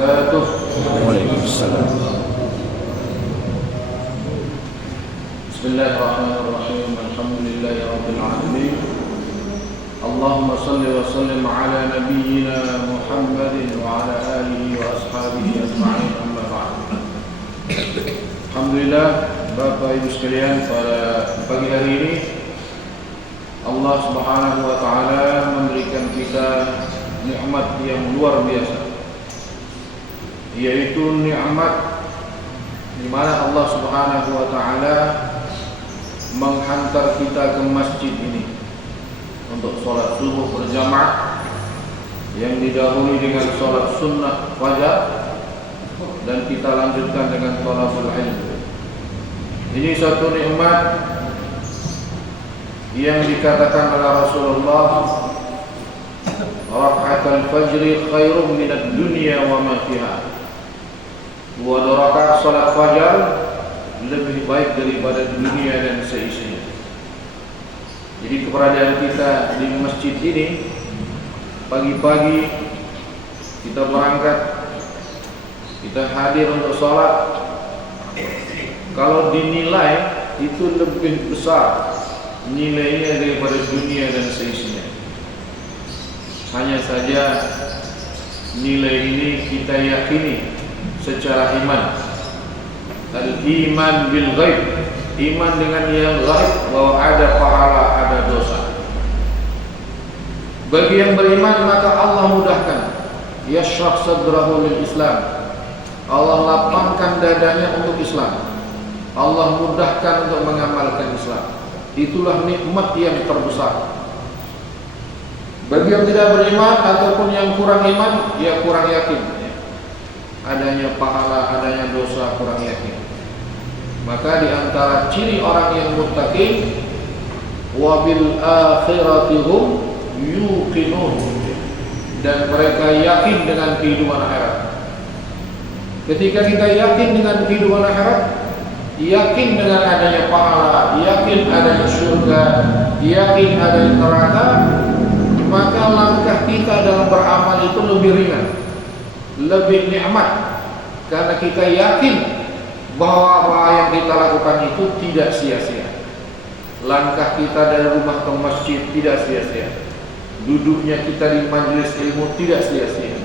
wabarakatuh. Waalaikumsalam. Bismillahirrahmanirrahim. Alhamdulillahi rabbil alamin. Allahumma salli wa sallim ala nabiyyina Muhammadin wa ala alihi wa ashabihi ajma'in, amma ba'd. Alhamdulillah, Bapak Ibu sekalian, pada pagi hari ini Allah Subhanahu wa taala memberikan kita nikmat yang luar biasa, yaitu nikmat di mana Allah Subhanahu wa taala menghantar kita ke masjid ini untuk sholat subuh berjamaah yang didahului dengan sholat sunnah fajar, dan kita lanjutkan dengan thalabul ilm. Ini satu nikmat yang dikatakan oleh Rasulullah, raka'atul fajri khairum minad dunya wa ma fiha. 2 rakaat salat fajar lebih baik daripada dunia dan seisinya. Jadi keberadaan kita di masjid ini, pagi-pagi kita berangkat, kita hadir untuk sholat, kalau dinilai itu lebih besar nilainya daripada dunia dan seisinya. Hanya saja nilai ini kita yakini secara iman. Al-iman bil ghaib, iman dengan yang ghaib, bahwa ada pahala, ada dosa. Bagi yang beriman maka Allah mudahkan, yashrah sadrahu lil Islam, Allah lapangkan dadanya untuk Islam, Allah mudahkan untuk mengamalkan Islam. Itulah nikmat yang terbesar. Bagi yang tidak beriman ataupun yang kurang iman, ya kurang yakin adanya pahala, adanya dosa, kurang yakin. Maka di antara ciri orang yang muttaqin, wa bil akhirati hum yuqinun, dan mereka yakin dengan kehidupan akhirat. Ketika kita yakin dengan kehidupan akhirat, yakin dengan adanya pahala, yakin adanya surga, yakin adanya neraka, maka langkah kita dalam beramal itu lebih ringan, lebih nikmat, karena kita yakin bahwa apa yang kita lakukan itu tidak sia-sia. Langkah kita dari rumah ke masjid tidak sia-sia, duduknya kita di majelis ilmu tidak sia-sia.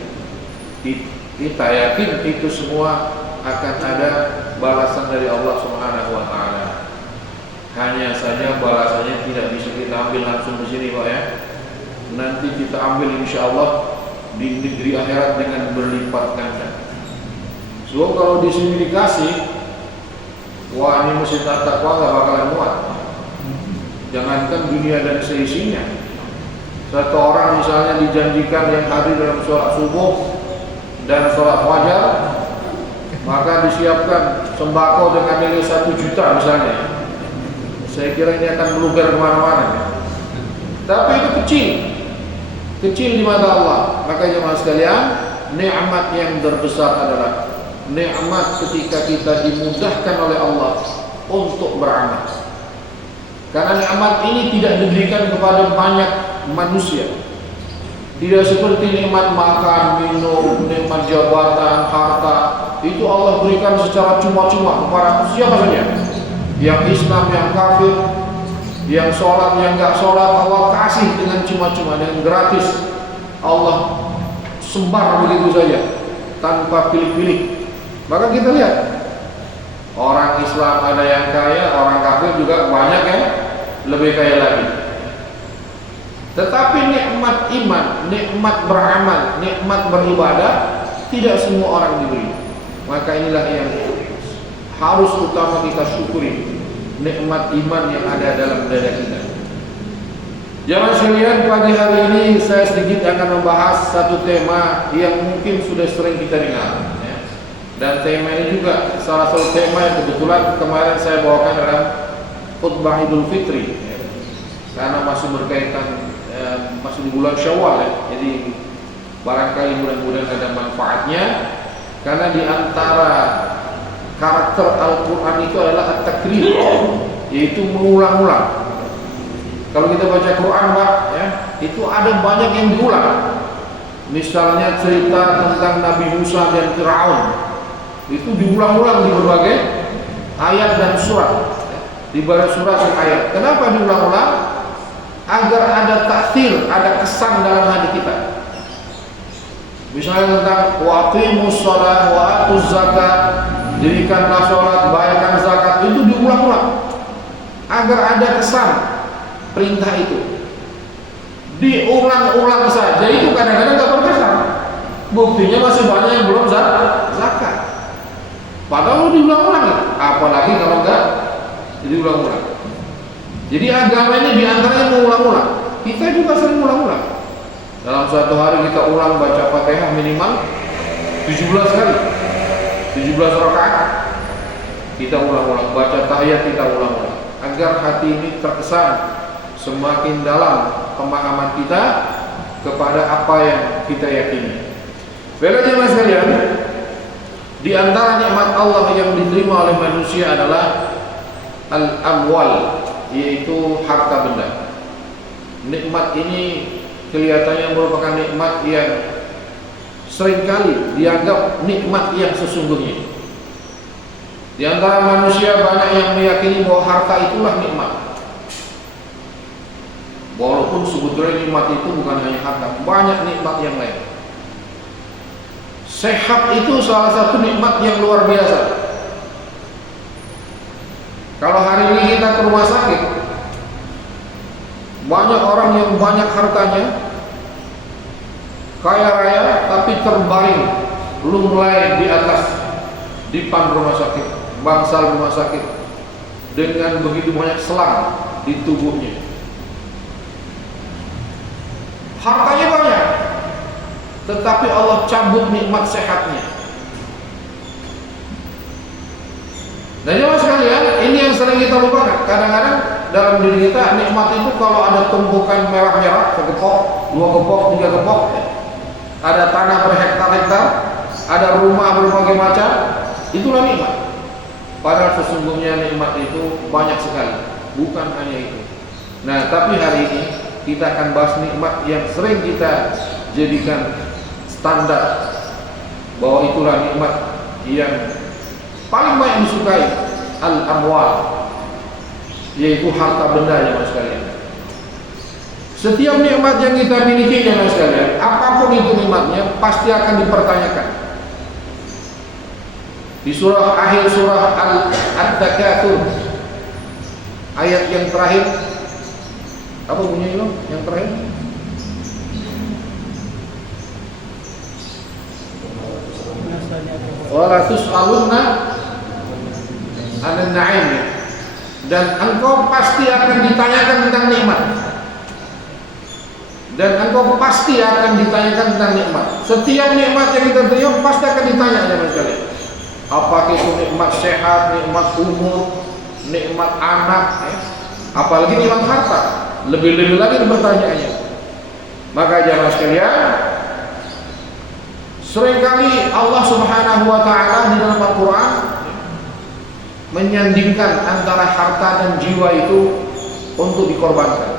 Kita yakin itu semua akan ada balasan dari Allah Subhanahu wa taala. Hanya saja balasannya tidak bisa kita ambil langsung di sini, Pak, ya. Nanti kita ambil insyaallah di negeri akhirat dengan berlipat ganda. So kalau di sini dikasih, wah ini mesti takwa nggak bakalan muat. Jangankan dunia dan seisinya. Satu orang misalnya dijanjikan yang hadir dalam sholat subuh dan sholat fajar, maka disiapkan sembako dengan nilai 1 juta misalnya. Saya kira ini akan meluber kemana-mana. Tapi itu kecil di mata Allah. Maka jemaah sekalian, nikmat yang terbesar adalah nikmat ketika kita dimudahkan oleh Allah untuk beramal. Karena nikmat ini tidak diberikan kepada banyak manusia. Tidak seperti nikmat makan, minum, nikmat jabatan, harta. Itu Allah berikan secara cuma-cuma kepada siapa saja. Yang Islam, yang kafir, yang sholat, yang enggak sholat, Allah kasih dengan cuma-cuma, dengan gratis. Allah sebar begitu saja tanpa pilih-pilih. Maka kita lihat, orang Islam ada yang kaya, orang kafir juga banyak yang lebih kaya lagi. Tetapi nikmat iman, nikmat beramal, nikmat beribadah tidak semua orang diberi. Maka inilah yang harus utama kita syukuri, nikmat iman yang ada dalam dada kita. Jamaah sekalian, pagi hari ini saya sedikit akan membahas satu tema yang mungkin sudah sering kita dengar, ya. Dan tema ini juga salah satu tema yang kebetulan kemarin saya bawakan dalam khutbah Idul Fitri, ya. Karena masih berkaitan, masih di bulan Syawal, ya. Jadi barangkali mudah-mudahan ada manfaatnya. Karena di antara karakter Al-Quran itu adalah at-takrir, yaitu mengulang-ulang. Kalau kita baca Quran, Pak, ya, itu ada banyak yang diulang. Misalnya cerita tentang Nabi Musa dan Fir'aun, itu diulang-ulang di berbagai ayat dan surat, di berbagai surat dan ayat. Kenapa diulang-ulang? Agar ada takdir, ada kesan dalam hati kita. Misalnya tentang waqimus shalah wa atuz zakat, dirikanlah sholat, bayarkan zakat, itu diulang-ulang agar ada kesan perintah itu. Diulang-ulang saja itu kadang-kadang nggak berkesan. Buktinya masih banyak yang belum zakat. Padahal diulang-ulang, apalagi kalau nggak diulang-ulang. Jadi agama ini diantaranya mengulang-ulang. Kita juga sering ulang-ulang. Dalam suatu hari kita ulang baca Fatihah minimal 17 kali, 17 rakaat. Kita ulang-ulang baca tahiyat, kita ulang-ulang agar hati ini terkesan semakin dalam pemahaman kita kepada apa yang kita yakini. Baiklah jemaah sekalian, di antara nikmat Allah yang diterima oleh manusia adalah al-amwal, yaitu harta benda. Nikmat ini kelihatannya merupakan nikmat yang seringkali dianggap nikmat yang sesungguhnya. Di antara manusia banyak yang meyakini bahwa harta itulah nikmat. Walaupun sebetulnya nikmat itu bukan hanya harta, banyak nikmat yang lain. Sehat itu salah satu nikmat yang luar biasa. Kalau hari ini kita ke rumah sakit, banyak orang yang banyak hartanya, kaya raya, tapi terbaring lunglai di atas dipan rumah sakit, bangsal rumah sakit, dengan begitu banyak selang di tubuhnya. Hartanya banyak, tetapi Allah cabut nikmat sehatnya. Nah jemaah sekalian, ini yang sering kita lupakan. Kadang-kadang dalam diri kita nikmat itu kalau ada tumpukan merah-merah, sekepok, 2 kepok, 3 kepok, ada tanah berhektar-hektar, ada rumah berbagai macam, itulah nikmat. Padahal sesungguhnya nikmat itu banyak sekali, bukan hanya itu. Nah tapi hari ini kita akan bahas nikmat yang sering kita jadikan standar, bahwa itulah nikmat yang paling banyak disukai, al-amwal, yaitu harta benda ya mas sekalian. Setiap nikmat yang kita miliki ya mas sekalian, apapun itu nikmatnya pasti akan dipertanyakan. Di surah akhir surah Al-Takatsur, ayat yang terakhir, apa bunyinya loh? Yang terakhir, wala tus'alunna 'alan na'im, dan engkau pasti akan ditanyakan tentang nikmat. Dan engkau pasti akan ditanyakan tentang nikmat. Setiap nikmat yang kita terima pasti akan ditanya ya mas sekalian. Apakah itu nikmat sehat, nikmat umur, nikmat anak, apalagi nikmat harta, lebih-lebih lagi pertanyaannya. Maka jemaah sekalian, seringkali Allah Subhanahu wa taala di dalam Al-Qur'an menyandingkan antara harta dan jiwa itu untuk dikorbankan.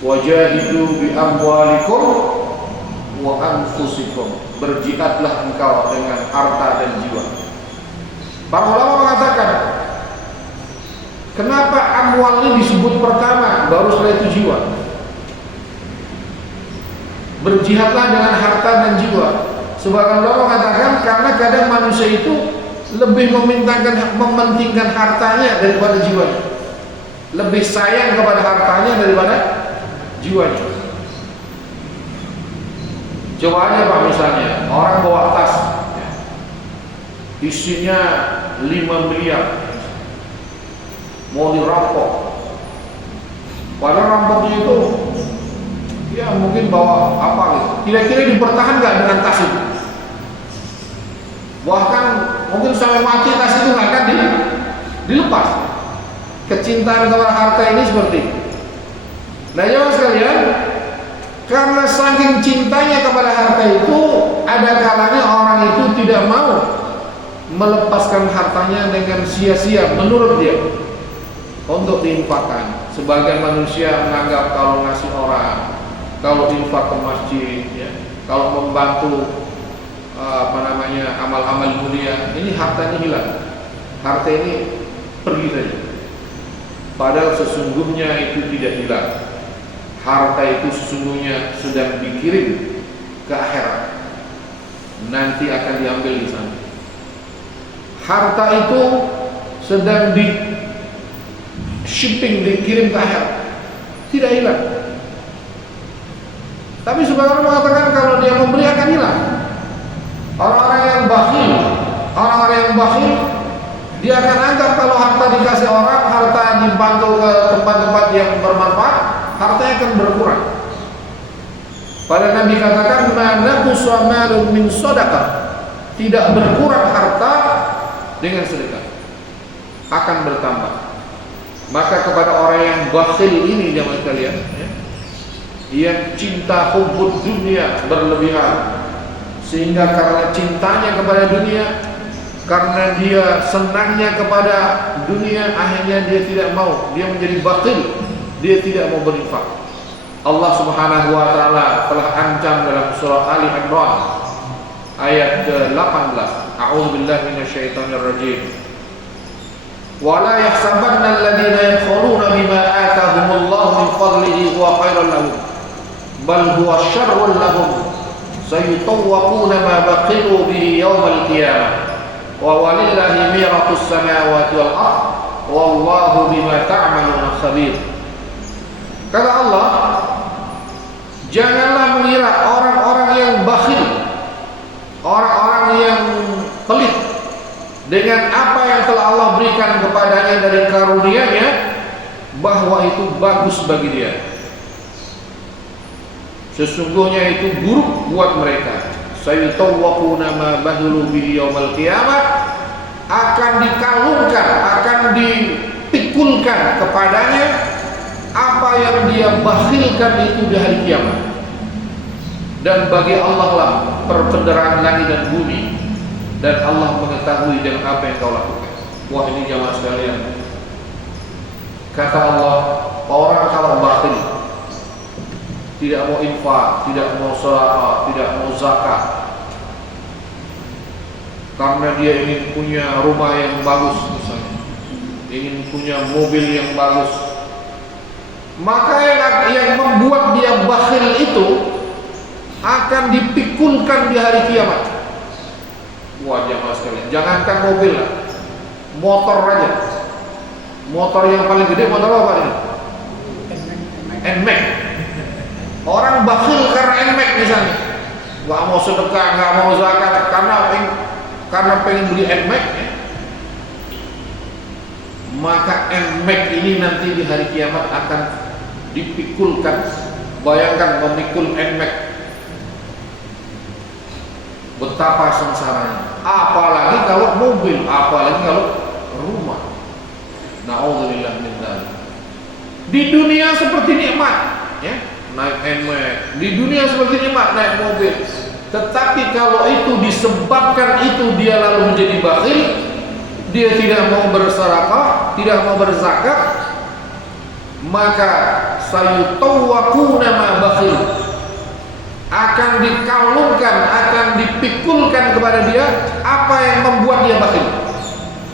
Wajahidu bi amwalikum wa anfusikum, berjihadlah engkau dengan harta dan jiwa. Para ulama mengatakan, kenapa amwal ini disebut pertama, baru setelah itu jiwa? Berjihadlah dengan harta dan jiwa. Sebagian ulama mengatakan karena kadang manusia itu lebih mementingkan hartanya daripada jiwanya, lebih sayang kepada hartanya daripada jiwanya. Coba aja Pak, misalnya orang bawa tas isinya 5 miliar mau dirampok, padahal rampoknya itu ya mungkin bawa apa gitu, kira-kira dipertahan nggak dengan tas itu? Bahkan mungkin sampai mati tas itu nggak akan dilepas. Kecintaan kepada harta ini seperti itu. Nah jemaah sekalian, karena saking cintanya kepada harta itu, ada kalanya orang itu tidak mau melepaskan hartanya dengan sia-sia menurut dia untuk diinfakkan. Sebagian manusia menganggap kalau ngasih orang kalau infak ke masjid, ya, kalau membantu amal-amal mulia, ini hartanya hilang. Harta ini pergi saja. Padahal sesungguhnya itu tidak hilang. Harta itu sesungguhnya sedang dikirim ke akhirat. Nanti akan diambil di sana. Harta itu sedang di shipping, dikirim ke akhirat. Tidak hilang. Tapi sebagian orang mengatakan kalau dia memberi akan hilang. Orang-orang yang bakhil, dia akan anggap kalau harta dikasih orang, harta dibantu ke tempat-tempat yang bermanfaat, hartanya akan berkurang. Pada Nabi katakan, "Ma naqsa malun min shadaqah." Tidak berkurang harta dengan sedekah, akan bertambah. Maka kepada orang yang bakhil ini jemaah sekalian, ya, yang cinta hubbud dunia berlebihan, sehingga karena cintanya kepada dunia, karena dia senangnya kepada dunia, akhirnya dia tidak mau, dia menjadi bakhil, dia tidak mau berinfak. Allah Subhanahu wa taala telah ancam dalam surah Ali Imran ayat ke-18. A'udzubillahi minasyaitonir rajim. Wala yahsabanna alladhina yadkhuluna bima atahumullahu min fadlihi huwa khairan lahum bal huwa syarrun lahum sayutawwaquna ma baqilu bihi yawmal qiyamah wa walillahi miratus samawati wal ardh wallahu bima ta'maluna khabir. Kata Allah, janganlah mengira orang-orang yang bakhil, orang-orang yang pelit dengan apa yang telah Allah berikan kepadanya dari karunia-Nya, bahwa itu bagus bagi dia. Sesungguhnya itu buruk buat mereka. Sayutawwaquna ma bahulu bi yaumil qiyamah, akan dikalungkan, akan dipikulkan kepadanya apa yang dia bakhilkan itu di hari kiamat. Dan bagi Allah lah perbendaharaan langit dan bumi, dan Allah mengetahui dengan apa yang kau lakukan. Wah, ini jamaah sekalian, kata Allah, orang kalau bakhil, tidak mau infak, tidak mau sedekah, tidak mau zakat, karena dia ingin punya rumah yang bagus misalnya, ingin punya mobil yang bagus, maka yang membuat dia bakhil itu akan dipikulkan di hari kiamat. Wah, jamaah sekalian, jangankan mobil lah, motor aja. Motor yang paling gede motor apa ini? NMAX. Orang bakhil karena NMAX misalnya, nggak mau sedekah, nggak mau zakat, karena pengen beli NMAX, ya. Maka NMAX ini nanti di hari kiamat akan dipikulkan. Bayangkan memikul NMAX, betapa sengsaranya. Apalagi kalau mobil, apalagi kalau rumah. Na'udzubillah min dzalik. Di dunia seperti nikmat, ya, naik NMAX. Di dunia seperti nikmat, naik mobil. Tetapi kalau itu disebabkan itu dia lalu menjadi bakhil, dia tidak mau bersedekah, tidak mau berzakat, maka sayutawwaquna ma bakhil, akan dikalungkan, akan dipikulkan kepada dia apa yang membuat dia bakhil,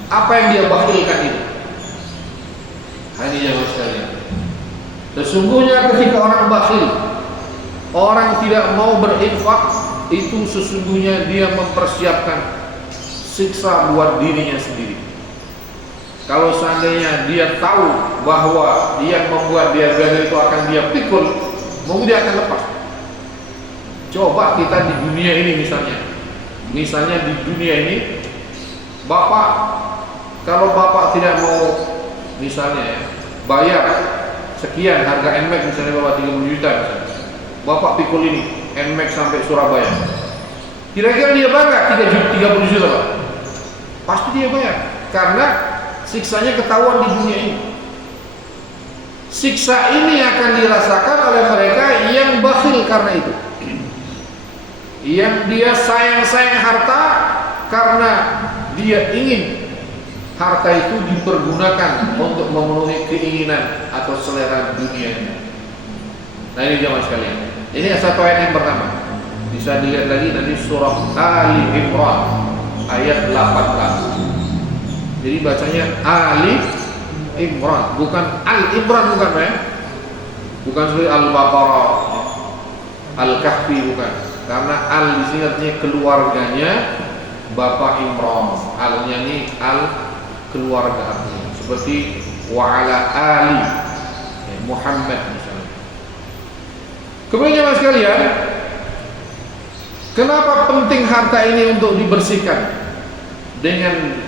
apa yang dia bakhilkan itu. Hanya jamaah sekalian, sesungguhnya ketika orang bakhil, orang tidak mau berinfak, itu sesungguhnya dia mempersiapkan siksa buat dirinya sendiri. Kalau seandainya dia tahu bahwa yang membuat dia gagal itu akan dia pikul, mungkin dia akan lepas. Coba kita di dunia ini misalnya di dunia ini, bapak, kalau bapak tidak mau misalnya, ya, bayar sekian harga NMAX, misalnya bapak 30 juta misalnya, bapak pikul ini NMAX sampai Surabaya, kira-kira dia bangga 30 juta Pak? Pasti dia bayar, karena siksanya ketahuan di dunia ini. Siksa ini akan dirasakan oleh mereka yang bakhil karena itu, yang dia sayang-sayang harta karena dia ingin harta itu dipergunakan untuk memenuhi keinginan atau selera dunianya. Nah, ini jamaah sekalian, Ini satu ayat yang pertama. Bisa dilihat lagi nanti surah Ali Imran ayat 18. Jadi bacanya Ali Imran, bukan Al Imran, bukan ya? Bukan seperti Al-Baqarah, Al-Kahfi, bukan. Karena Al di sini artinya keluarganya Bapak Imran. Al-nya ini Al keluarga artinya. Seperti wa ala ali Muhammad misalnya. Kemudian mas sekalian, kenapa penting harta ini untuk dibersihkan dengan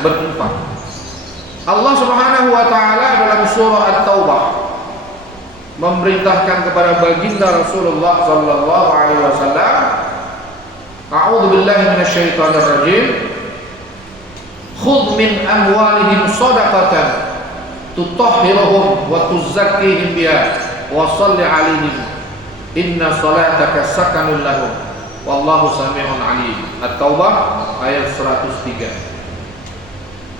berinfak? Allah Subhanahu wa taala dalam surah At-Taubah memerintahkan kepada baginda Rasulullah sallallahu alaihi wasallam, a'udzu billahi minasyaitonir rajim, khudh min amwalihim shadaqatan tutahhiruhum wa tuzakkihim biha wa shalli 'alaihim inna salataka sakanun lahum wallahu samii'un 'alim. At-Taubah ayat 103.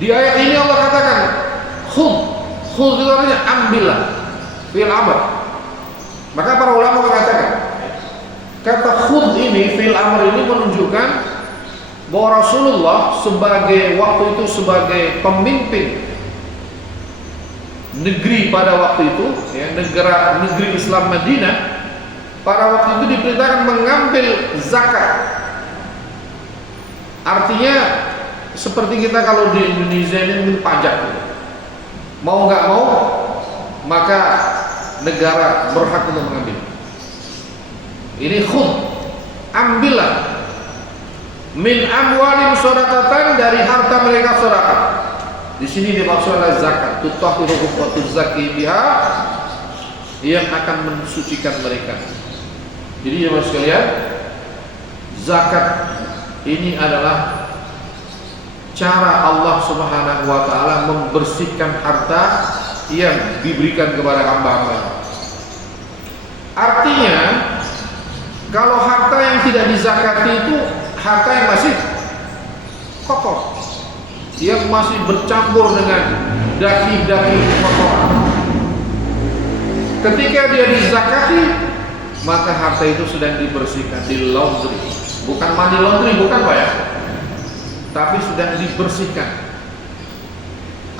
Di ayat ini Allah katakan khudh itu artinya ambillah, fil amr. Maka para ulama mengatakan kata khudh ini, fil amr ini menunjukkan bahwa Rasulullah sebagai waktu itu sebagai pemimpin negeri pada waktu itu, ya, negeri Islam Madinah, pada waktu itu diperintahkan mengambil zakat. Artinya seperti kita kalau di Indonesia ini mungkin pajak, mau nggak mau maka negara berhak untuk mengambil. Ini khudh, ambillah min amwalim shadaqatan, dari harta mereka sedekah. Di sini dimaksud adalah zakat, tutahhiruhum wa tuzakki biha, yang akan mensucikan mereka. Jadi ya Mas sekalian, zakat ini adalah cara Allah Subhanahu wa taala membersihkan harta yang diberikan kepada hamba-hamba. Artinya kalau harta yang tidak dizakati itu harta yang masih kotor, yang masih bercampur dengan daki-daki kotoran. Ketika dia dizakati, maka harta itu sedang dibersihkan, di laundry. Bukan mandi laundry, bukan Pak ya, tapi sedang dibersihkan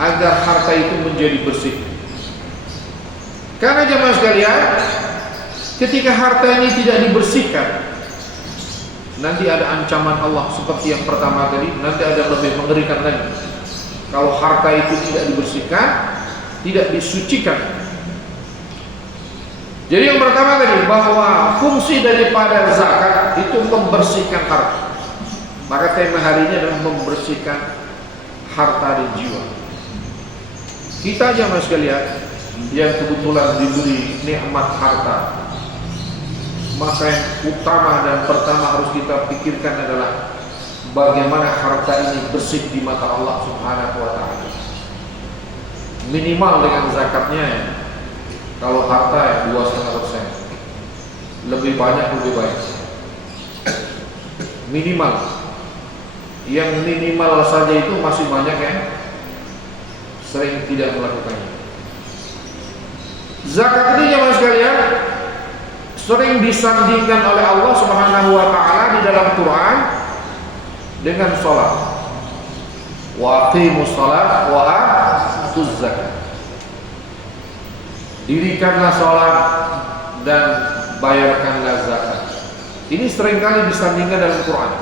agar harta itu menjadi bersih. Karena jemaah sekalian, ketika harta ini tidak dibersihkan, nanti ada ancaman Allah seperti yang pertama tadi, nanti ada lebih mengerikan lagi. Kalau harta itu tidak dibersihkan, tidak disucikan. Jadi yang pertama tadi, bahwa fungsi daripada zakat itu membersihkan harta. Maka tema hari ini adalah membersihkan harta dan jiwa. Kita aja mas sekalian yang kebetulan diberi nikmat harta, maka yang utama dan pertama harus kita pikirkan adalah bagaimana harta ini bersih di mata Allah Subhanahu wa taala. Minimal dengan zakatnya ya. Kalau harta ya 2,5%. Lebih banyak lebih baik. Minimal. Yang minimal saja itu masih banyak yang sering tidak melakukannya. Zakat ini ya mas sekalian sering disandingkan oleh Allah Subhanahu wa taala di dalam Quran dengan salat. Wa aqimus salat wa atuz zakat. Dirikanlah salat dan bayarkanlah zakat. Ini seringkali disandingkan dalam Quran.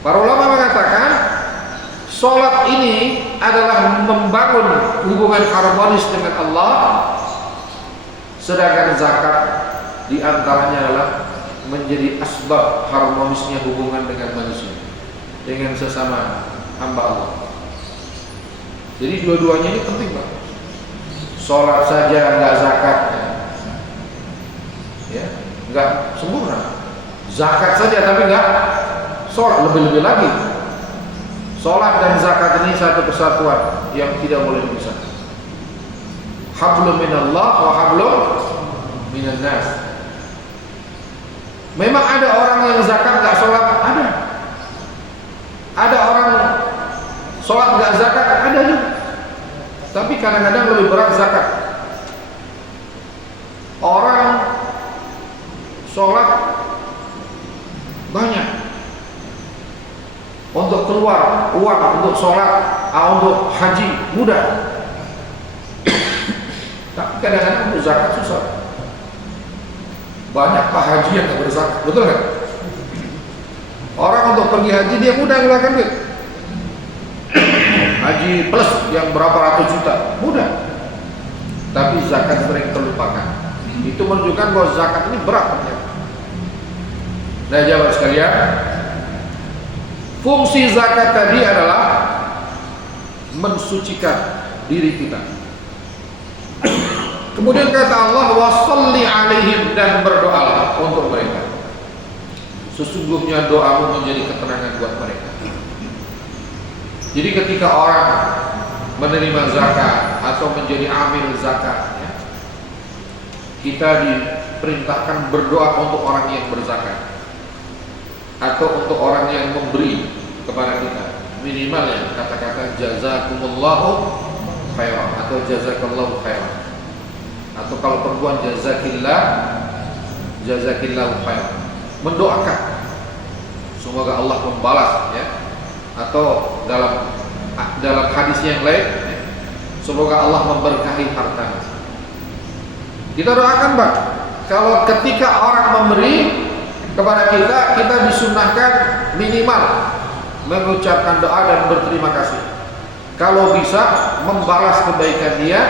Para ulama mengatakan salat ini adalah membangun hubungan harmonis dengan Allah, sedangkan zakat di antaranya adalah menjadi asbab harmonisnya hubungan dengan manusia, dengan sesama hamba Allah. Jadi dua-duanya ini penting Pak. Sholat saja enggak zakat, ya, enggak sempurna. Zakat saja tapi enggak sholat, lebih-lebih lagi. Sholat dan zakat ini satu kesatuan yang tidak boleh dipisahkan. Hablum minallah wa hablum minan nas. Memang ada orang yang zakat enggak sholat, ada. Ada orang sholat enggak zakat, ada juga. Tapi kadang-kadang lebih berat zakat. Orang sholat banyak, untuk keluar uang untuk sholat, untuk haji mudah. Tapi kadang-kadang untuk zakat susah. Banyak pak haji yang nggak berzakat, betul nggak? Orang untuk pergi haji dia mudah ngeluarkan duit. Haji plus yang berapa ratus juta, mudah. Tapi zakat sering terlupakan. Itu menunjukkan bahwa zakat ini berat ternyata. Nah, jawab sekalian, fungsi zakat tadi adalah mensucikan diri kita. Kemudian kata Allah, washolli alaihim, dan berdoalah untuk mereka. Sesungguhnya doamu menjadi ketenangan buat mereka. Jadi ketika orang menerima zakat atau menjadi amil zakat, ya, kita diperintahkan berdoa untuk orang yang berzakat atau untuk orang yang memberi kepada kita. Minimal ya kata-kata jazakumullahu khairan atau jazakallahu khairan, atau kalau perempuan jazakillahu khairan, mendoakan semoga Allah membalas, ya, atau dalam hadis yang lain, ya, semoga Allah memberkahi hartanya. Kita doakan, Pak. Kalau ketika orang memberi kepada kita, kita disunahkan minimal mengucapkan doa dan berterima kasih. Kalau bisa membalas kebaikan dia,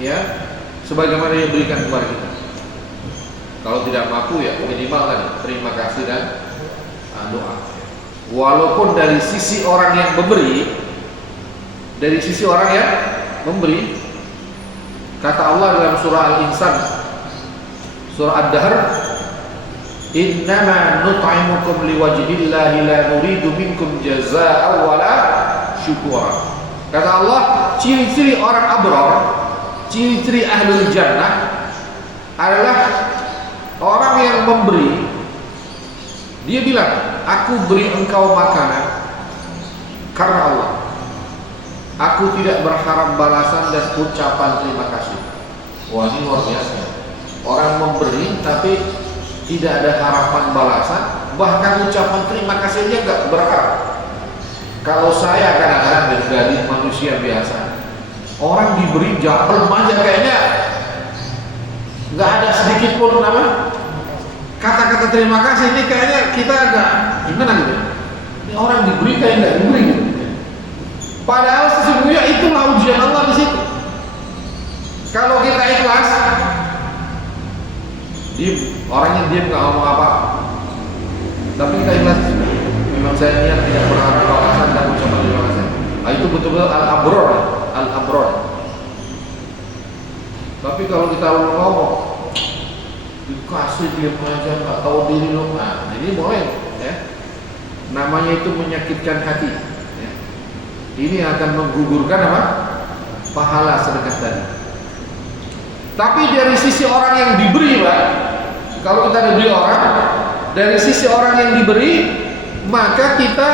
ya, sebagaimana dia berikan kepada kita. Kalau tidak mampu, ya minimal tadi terima kasih dan doa. Walaupun dari sisi orang yang memberi, kata Allah dalam surah Al-Insan, surah Ad-Dahr, innama nut'imukum liwajhillahi la nuridu minkum jazaa'an wala syukura. Kata Allah, ciri-ciri orang abrar, ciri-ciri ahlul jannah adalah orang yang memberi. Dia bilang, aku beri engkau makanan karena Allah. Aku tidak berharap balasan dan ucapan terima kasih. Wah, ini luar biasa. Orang memberi tapi tidak ada harapan balasan, bahkan ucapan terima kasih aja nggak berharap. Kalau saya kadang-kadang dari manusia biasa, orang diberi japel aja kayaknya nggak ada sedikit pun kata-kata terima kasih. Ini kayaknya kita agak gimana gitu. Ini orang diberi kayak nggak diberi gitu. Padahal sesungguhnya itulah ujian Allah di situ. Kalau kita ikhlas, orangnya diam nggak ngomong apa, tapi kita ikhlas. Memang saya niat tidak berharap balasan dan ucapan terima kasih. Nah, itu betul-betul al-abrar. Tapi kalau kita ngomong, dikasih dia aja nggak tahu diri loh. Nah, ini boleh, ya. Namanya itu menyakitkan hati. Ya. Ini akan menggugurkan pahala sedekah tadi. Tapi dari sisi orang yang diberi, Pak, kalau kita diberi orang, dari sisi orang yang diberi, maka kita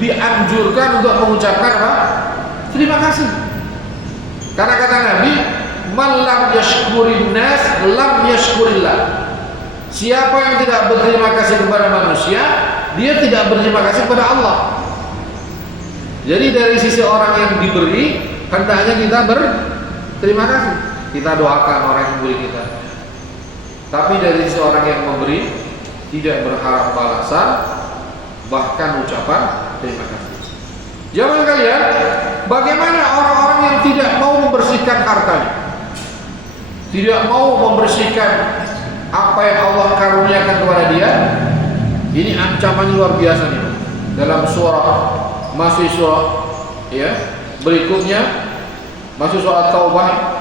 dianjurkan untuk mengucapkan terima kasih. Karena kata Nabi, man lam yashkurin nas lam yashkurillah. Siapa yang tidak berterima kasih kepada manusia, dia tidak berterima kasih kepada Allah. Jadi dari sisi orang yang diberi, hendaknya kita berterima kasih. Kita doakan orang yang memberi kita. Tapi dari sisi orang yang memberi, tidak berharap balasan, bahkan ucapan terima kasih. Jamaah kalian, bagaimana orang-orang yang tidak mau membersihkan hartanya, tidak mau membersihkan apa yang Allah karuniakan kepada dia? Ini ancaman luar biasa nih. Dalam masih surah ya berikutnya, masih surah Taubah,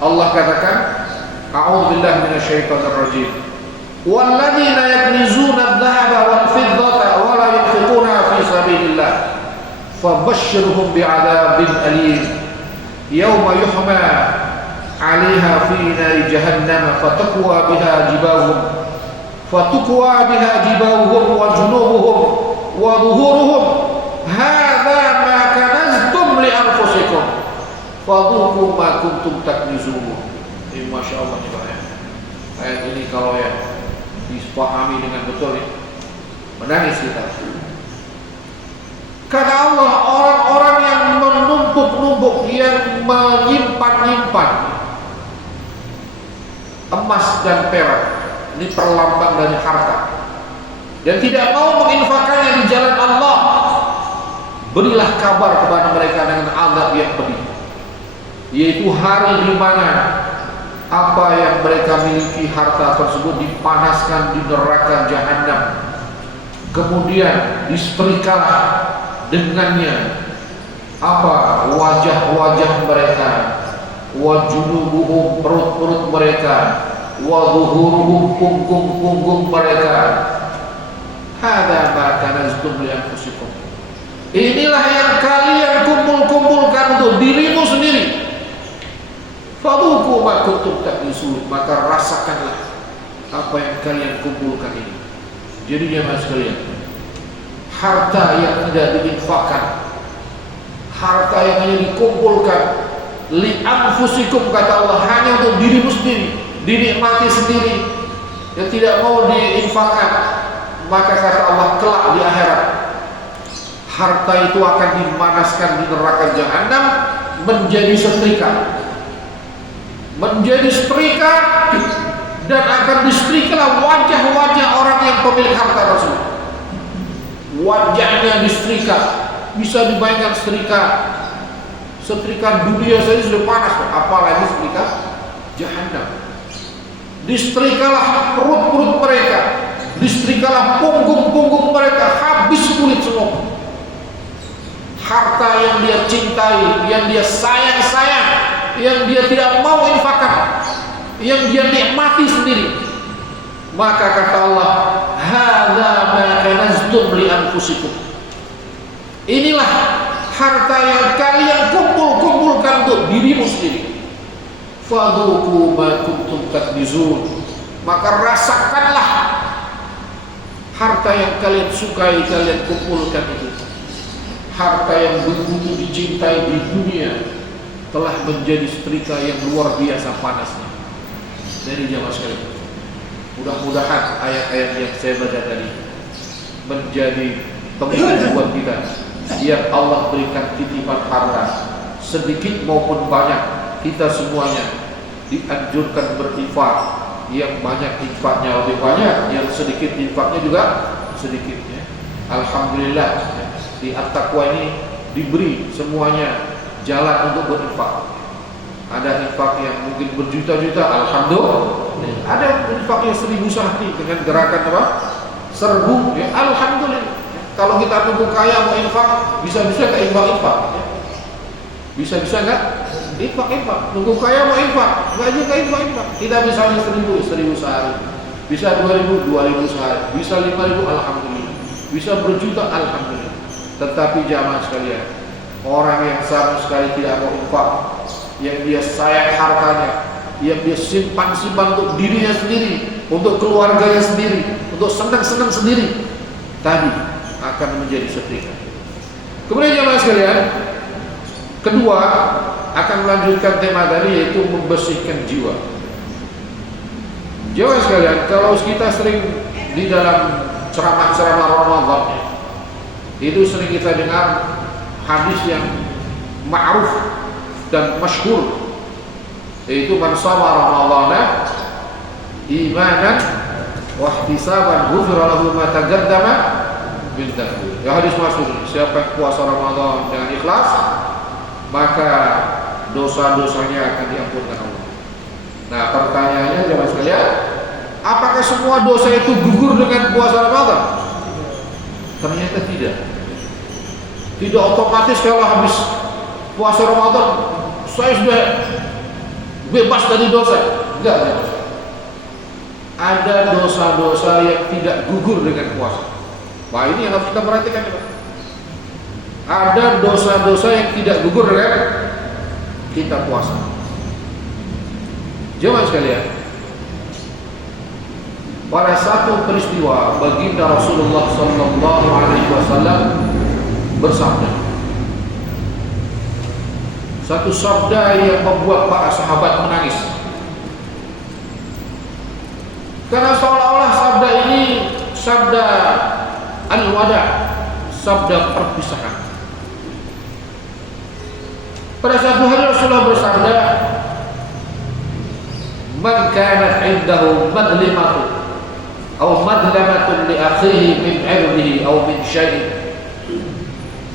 Allah katakan, a'udzu billahi minasyaitonir rajim. Walladzina yaknizuna adh-dhahaba wal fiddata wa la yunfiquna fi sabilillah fabashshirhum bi'adzabin alim yawma yuhma 'alaiha fi nari jahannam fatukwa biha jibahuhum wa junubuhum wa dhuhuruhum hadza ma kanaztum li anfusikum fadhuqu ma kuntum taknizun. Masya Allah nih Pak ya. Ayat ini kalau ya pahami dengan betul ya. Menangis kita. Kata Allah, orang-orang yang menumpuk-numpuk, yang menyimpan-nyimpan emas dan perak, ini perlambang dari harta, dan tidak mau menginfakkannya di jalan Allah, berilah kabar kepada mereka dengan azab yang pedih, yaitu hari di mana apa yang mereka miliki harta tersebut dipanaskan di neraka jahanam, kemudian disetrikalah dengannya apa wajah-wajah mereka, wa junubuhum, perut-perut mereka, wa zuhuruhum, punggung-punggung mereka. Hadza ma kanaztum li anfusikum. Inilah yang kalian kumpul-kumpulkan untuk dirimu sendiri. Fadhuku ma kuntum taknisun, maka rasakanlah apa yang kalian kumpulkan ini. Jadi jemaah sekalian, harta yang tidak diinfakkan, harta yang hanya dikumpulkan li anfusikum, kata Allah, hanya untuk dirimu sendiri, dinikmati sendiri, yang tidak mau diinfakkan, maka kata Allah kelak di akhirat harta itu akan dimanaskan di neraka jahanam menjadi setrika, dan akan disetrikalah wajah-wajah orang yang pemilik harta tersebut. Wajahnya disetrika, bisa dibayangkan setrika dunia saja sudah panas, apalagi setrika jahanam. Disetrikalah perut-perut mereka, disetrikalah punggung-punggung mereka, habis kulit semua. Harta yang dia cintai, yang dia sayang-sayang, yang dia tidak mau infakkan, yang dia nikmati sendiri, maka kata Allah, hadza ma kanaztum li anfusikum. Inilah harta yang kalian kumpulkan untuk dirimu sendiri. Fadhuku ma kuntum taknizun, maka rasakanlah harta yang kalian sukai, kalian kumpulkan itu. Harta yang begitu dicintai di dunia telah menjadi setrika yang luar biasa panasnya. Dari jamaah sekalian, mudah-mudahan ayat-ayat yang saya baca tadi menjadi pengingat buat kita, biar Allah berikan titipan harta sedikit maupun banyak, kita semuanya dianjurkan berinfak. Yang banyak infaknya lebih banyak, yang sedikit infaknya juga sedikitnya. Alhamdulillah, di at-taqwa ini diberi semuanya jalan untuk berinfak. Ada infak yang mungkin berjuta-juta, alhamdulillah. Ada infak yang 1000 sehari dengan gerakan apa? Serbu, ya alhamdulillah. Kalau kita tunggu kaya mau infak, bisa-bisa nggak infak-infak? Ya. Bisa-bisa nggak infak-infak? Tunggu kaya mau infak, nggak juga infak-infak. Kita misalnya 1000 sehari, bisa 2000 sehari, bisa 5000, alhamdulillah. Bisa berjuta, alhamdulillah. Tetapi jamaah sekalian, orang yang sama sekali tidak mau infak, yang dia sayang hartanya, yang dia simpan-simpan untuk dirinya sendiri, untuk keluarganya sendiri, untuk senang-senang sendiri, tadi akan menjadi setrika. Kemudian jamaah sekalian, kedua akan melanjutkan tema tadi, yaitu membersihkan jiwa. Jamaah sekalian, kalau kita sering di dalam ceramah-ceramah Ramadan, itu sering kita dengar hadis yang ma'ruf dan masyhur, yaitu man shama ramadhana imanan wa ihtisaban ghufira lahu ma taqaddama min dhanbi. Ya, hadis masyhur, siapa yang puasa Ramadan dengan ikhlas, maka dosa-dosanya akan diampunkan Allah. Nah, pertanyaannya jemaah sekalian, apakah semua dosa itu gugur dengan puasa Ramadan? Ternyata tidak. Tidak otomatis kalau habis puasa Ramadan saya sudah bebas dari dosa. Enggak. Ada dosa-dosa yang tidak gugur dengan puasa. Wah, ini yang harus kita perhatikan, Pak. Ada dosa-dosa yang tidak gugur dengan kita puasa. Jemaah sekalian, pada satu peristiwa baginda Rasulullah sallallahu alaihi wasallam bersabda, satu sabda yang membuat para sahabat menangis, karena seolah-olah sabda ini sabda al-wada, sabda perpisahan. Pada satu hari Rasulullah bersabda, "Man kanat 'indahu madlimatun aw madlamatun li akhihi min 'irdihi aw min syai'in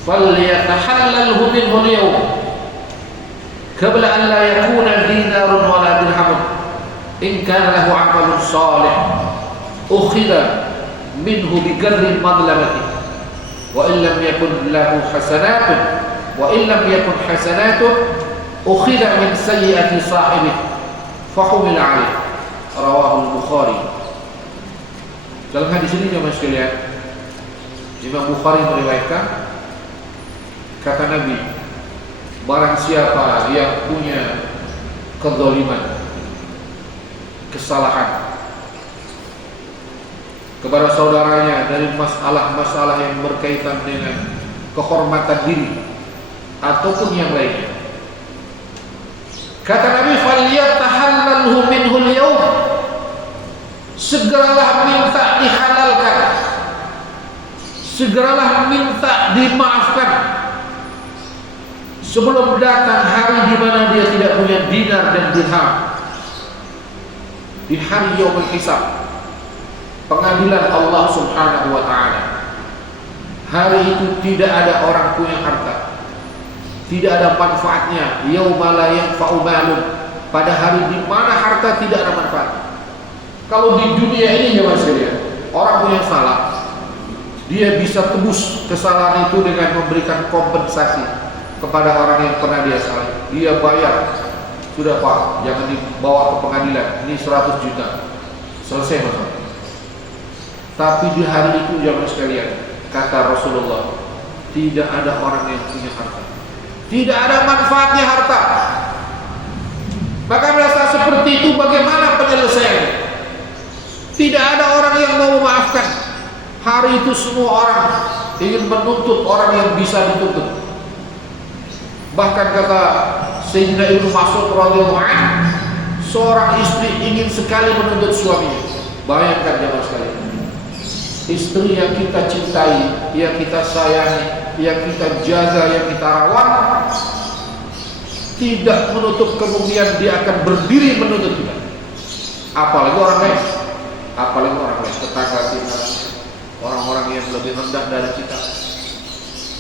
falyatahallalhu minhu al-yawm qabla an la yakuna dinarun wala dirhamun in kana lahu 'amalun salih ukhidha minhu bi qadri madlamati wa in lam yakun lahu hasanatun wa in lam yakun hasanatun ukhidha min sayyi'ati sahibihi fahumila alaih." Rawahu Bukhari. Dalam hadis ini jemaah sekalian, Imam Bukhari meriwayatkan, kata Nabi, barang siapa yang punya kezaliman, kesalahan kepada saudaranya dari masalah-masalah yang berkaitan dengan kehormatan diri ataupun yang lainnya, kata Nabi, "Falyatahallalhu minhu al-yawm." Segeralah minta dihalalkan, segeralah minta dimaafkan sebelum datang hari di mana dia tidak punya dinar dan dirham. Di hari yaumul hisab, pengadilan Allah Subhanahu wa taala. Hari itu tidak ada orang punya harta, tidak ada manfaatnya. Yauma la yanfa'u malun, pada hari di mana harta tidak ada manfaat. Kalau di dunia ini ya Mas sekalian, orang punya salah, dia bisa tebus kesalahan itu dengan memberikan kompensasi kepada orang yang pernah dia salah. Dia bayar, sudah Pak, jangan dibawa ke pengadilan, ini 100 juta, selesai masalah. Tapi di hari itu ya Mas sekalian, kata Rasulullah, tidak ada orang yang punya harta, tidak ada manfaatnya harta. Maka merasa seperti itu, bagaimana penyelesaiannya? Tidak ada orang yang mau memaafkan. Hari itu semua orang ingin menuntut orang yang bisa dituntut. Bahkan kata Sayyidina Ibnu Mas'ud radhiyallahu anhu, seorang istri ingin sekali menuntut suaminya. Bayangkan jemaah sekalian, istri yang kita cintai, yang kita sayangi, yang kita jaga, yang kita rawat, tidak menutup kemungkinan dia akan berdiri menuntut kita. Apalagi orang lain, tetangga kita, orang-orang yang lebih rendah dari kita.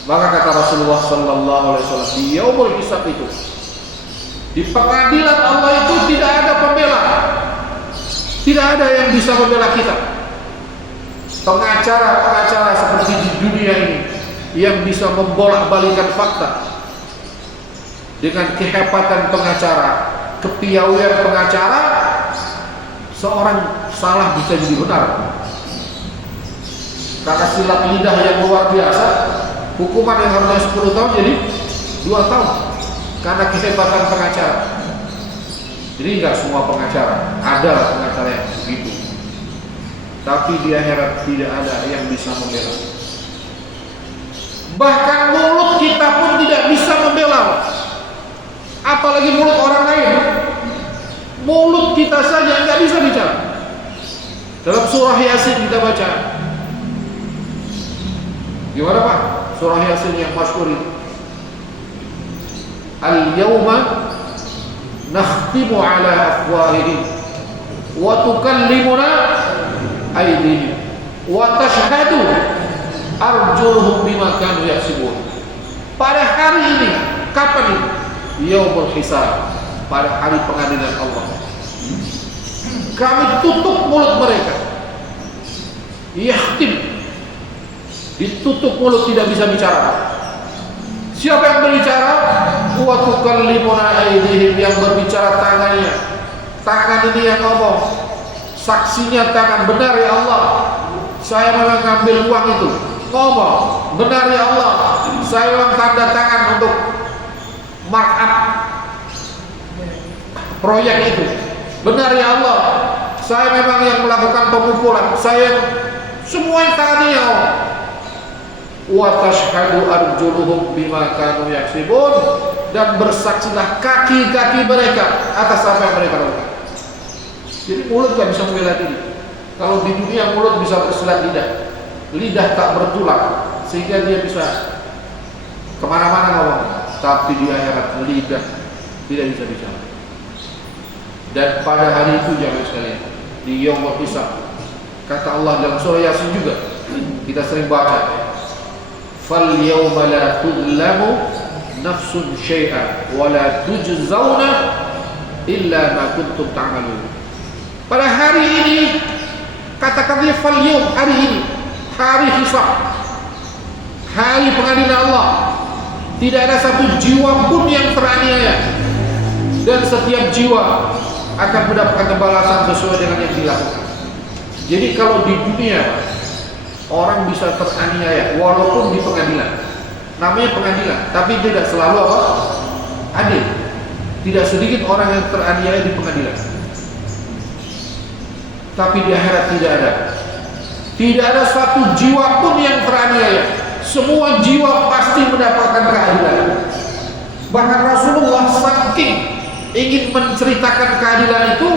Maka kata Rasulullah sallallahu alaihi wasallam, di yaumul hisab itu, di pengadilan Allah itu tidak ada pembela, tidak ada yang bisa membela kita. Pengacara-pengacara seperti di dunia ini yang bisa membolak-balikan fakta dengan kehebatan pengacara, kepiawaian pengacara, seorang salah bisa jadi benar. Karena silap lidah yang luar biasa, hukuman yang harusnya 10 tahun jadi 2 tahun karena kehebatan pengacara. Jadi enggak semua pengacara, ada pengacara yang begitu. Tapi di akhirat tidak ada yang bisa membela. Bahkan mulut kita pun tidak bisa membela, apalagi mulut orang lain. Mulut kita saja nggak bisa bicara. Dalam surah Yasin kita baca, gimana Pak? Surah Yasin yang masyhur itu, "Al-yawma nakhtimu ala afwahihim wa tukallimuna aydihim wa tashhadu arjuluhum bima kanu yaksibun." Pada hari ini, kapan ini? Yaumul hisab, pada hari pengadilan Allah. Kami tutup mulut mereka, yakhtim, ditutup mulut, tidak bisa bicara. Siapa yang berbicara? Wa tukallimuna aydihim, yang berbicara tangannya. Tangan ini yang ngomong, saksinya tangan. Benar ya Allah, saya memang ngambil uang itu. Ngomong, benar ya Allah, saya memang tanda tangan untuk markup proyek itu. Benar ya Allah, saya memang yang melakukan pemukulan, saya semua yang tangannya ya Allah. Wa tashhadu arjuluhum bima kanu yaksibun, dan bersaksilah kaki-kaki mereka atas apa yang mereka lakukan. Jadi mulut gak bisa membela diri. Kalau di dunia mulut bisa bersilat lidah, lidah tak bertulang, sehingga dia bisa kemana-mana ngomong. Tapi di akhirat lidah tidak bisa bicara. Dan pada hari itu jangan sekalian, di yaumul hisab, kata Allah dalam surah Yasin juga, kita sering baca, fal yawma la tudlamu nafsun syai'a wa la tujzauna illa ma kuntum ta'malun. Pada hari ini, katakan dia fal yawm, hari ini, hari hisab, hari pengadilan Allah, tidak ada satu jiwa pun yang teraniaya, dan setiap jiwa akan mendapatkan balasan sesuai dengan yang dilakukan. Jadi kalau di dunia orang bisa teraniaya walaupun di pengadilan, namanya pengadilan, tapi tidak selalu apa? Adil. Tidak sedikit orang yang teraniaya di pengadilan. Tapi di akhirat tidak ada. Tidak ada satu jiwa pun yang teraniaya. Semua jiwa pasti mendapatkan keadilan. Bahkan Rasulullah saking ingin menceritakan keadilan itu,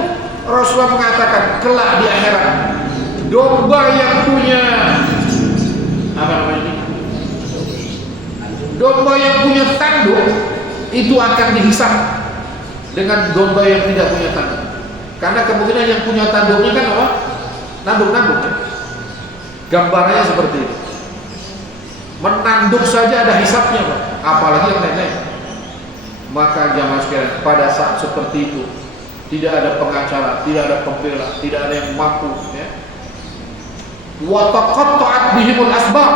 Rasulullah mengatakan kelak di akhirat domba yang punya apa namanya ini? Domba yang punya tanduk itu akan dihisap dengan domba yang tidak punya tanduk. Karena kemungkinan yang punya tanduknya kan apa? Nanduk-nanduk ya. Gambarnya seperti itu. Menanduk saja ada hisapnya, Pak. Apalagi yang lain-lain. Maka jamaah sekalian, pada saat seperti itu tidak ada pengacara, tidak ada pembela, tidak ada yang mampu ya. Wa taqatta'at bihimul asbab.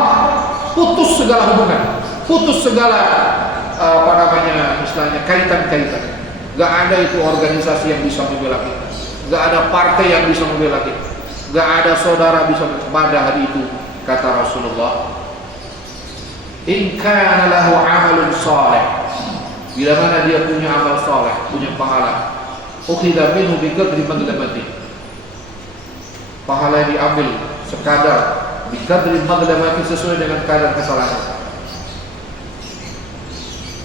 Putus segala hubungan, putus segala apa namanya istilahnya kaitan-kaitan. Gak ada itu organisasi yang bisa membela kita, gak ada partai yang bisa membela kita, gak ada saudara bisa. Pada hari itu kata Rasulullah, in kana lahu amalun salih, bila mana dia punya amal saleh, punya pahala, ukhidha minhu biqadri maglamati, pahala yang diambil sekadar biqadri maglamati, sesuai dengan kadar kesalahan.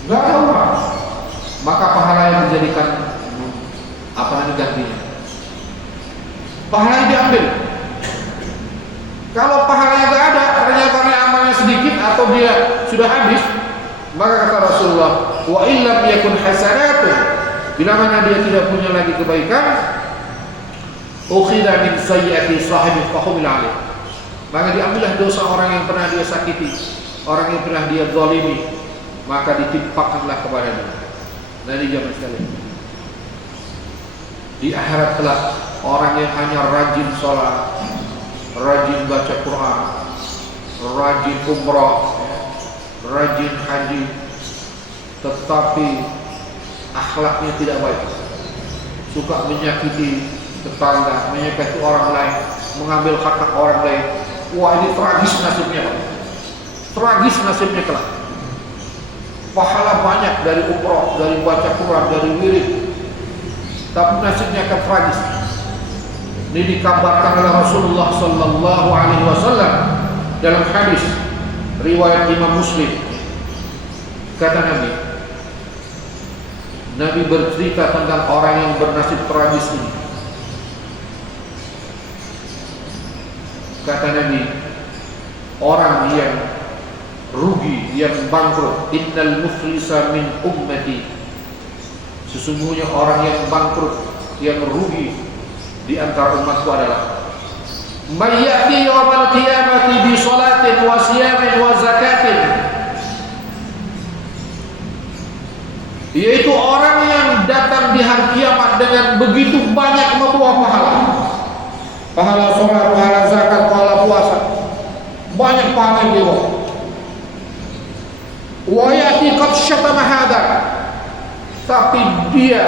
Enggak ada uang, maka pahala yang dijadikan apa namanya gantinya, pahala yang diambil. Kalau pahalanya enggak ada, ternyata amalnya sedikit atau dia sudah habis, maka kata Rasulullah, wa illam yakun hasanatun, bila mana dia tidak punya lagi kebaikan, ukhidha min sayyiati sahibi fahumil alaih, maka diambillah dosa orang yang pernah dia sakiti, orang yang pernah dia zalimi, maka ditimpakanlah kepadanya. Dari zaman sekalian, di akhirat kelak orang yang hanya rajin sholat, rajin baca Quran, rajin umrah, rajin haji, tetapi akhlaknya tidak baik, suka menyakiti tetangga, menyakiti orang lain, mengambil hak orang lain. Wah, ini tragis nasibnya, Pak. Tragis nasibnya kelak. Pahala banyak dari umrah, dari baca Quran, dari wirid, tapi nasibnya akan tragis. Ini dikabarkan oleh Rasulullah sallallahu alaihi wasallam dalam hadis riwayat Imam Muslim. Kata Nabi bercerita tentang orang yang bernasib tragis ini. Kata Nabi, orang yang rugi, yang bangkrut, innal muflisa min ummati, sesungguhnya orang yang bangkrut, yang rugi di antara umatku adalah may ya'ti yawmal qiyamati bi salatin wa siyamin wa zakatin, yaitu orang yang datang di hari kiamat dengan begitu banyak membawa pahala, pahala sholat, pahala zakat, pahala puasa, banyak pahala yang dibawa. Wa ya'ti qad syatama hadha, tapi dia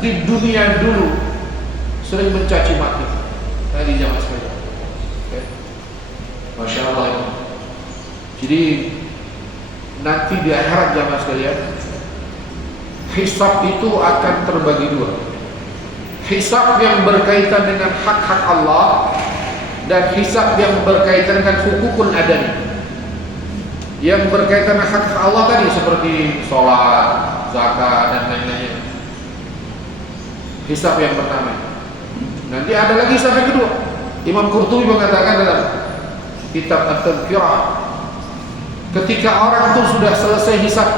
di dunia dulu sering mencaci maki. Tadi jamaah sekalian, Masya Allah. Jadi nanti di akhirat jamaah sekalian, hisab itu akan terbagi dua. Hisab yang berkaitan dengan hak-hak Allah, dan hisab yang berkaitan dengan hukukul adami. Yang berkaitan dengan hak Allah tadi seperti sholat, zakat, dan lain-lainnya. Hisab yang pertama. Nanti ada lagi hisab yang kedua. Imam Qurtubi mengatakan dalam kitab At-Tadhkirah, ketika orang itu sudah selesai hisab,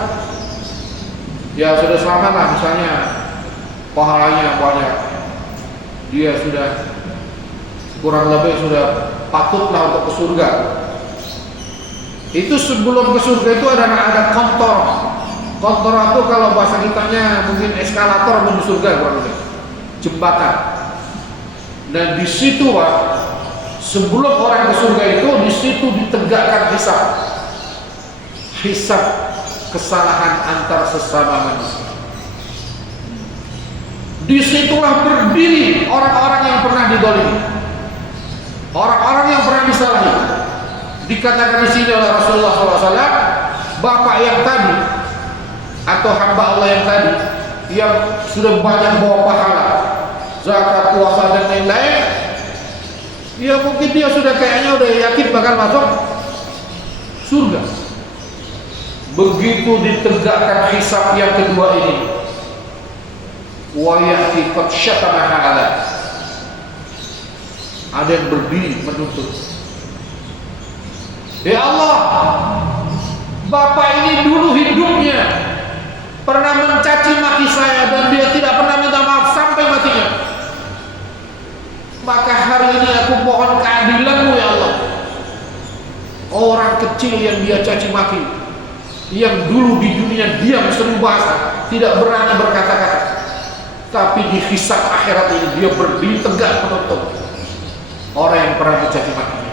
ya sudah selamat lah, misalnya pahalanya banyak, dia sudah kurang lebih sudah patutlah untuk ke surga. Itu sebelum ke surga itu ada kontor. Kontor itu kalau bahasa kitanya mungkin eskalator menuju surga, kurang lebih jembatan. Dan di situ Pak, sebelum orang ke surga itu, di situ ditegakkan hisab kesalahan antar sesama manusia. Disitulah berdiri orang-orang yang pernah didolimi, orang-orang yang pernah disalahi. Dikatakan di sini oleh Rasulullah SAW, bapak yang tadi atau hamba Allah yang tadi yang sudah banyak bawa pahala, zakat, puasa dan lain-lain, ya mungkin dia sudah kayaknya udah yakin bakal masuk surga. Begitu ditegakkan hisab yang kedua ini, wa ya'ti qad syatama ha'ala, ada yang berdiri menuntut, ya Allah, bapak ini dulu hidupnya pernah mencaci maki saya dan dia tidak pernah minta maaf sampai matinya. Maka hari ini aku mohon keadilan-Mu ya Allah. Orang kecil yang dia caci maki, yang dulu di dunia diam seru bahasa, tidak berani berkata-kata, tapi di hisab akhirat ini dia berdiri tegak menuntut orang yang pernah mencaci makinya.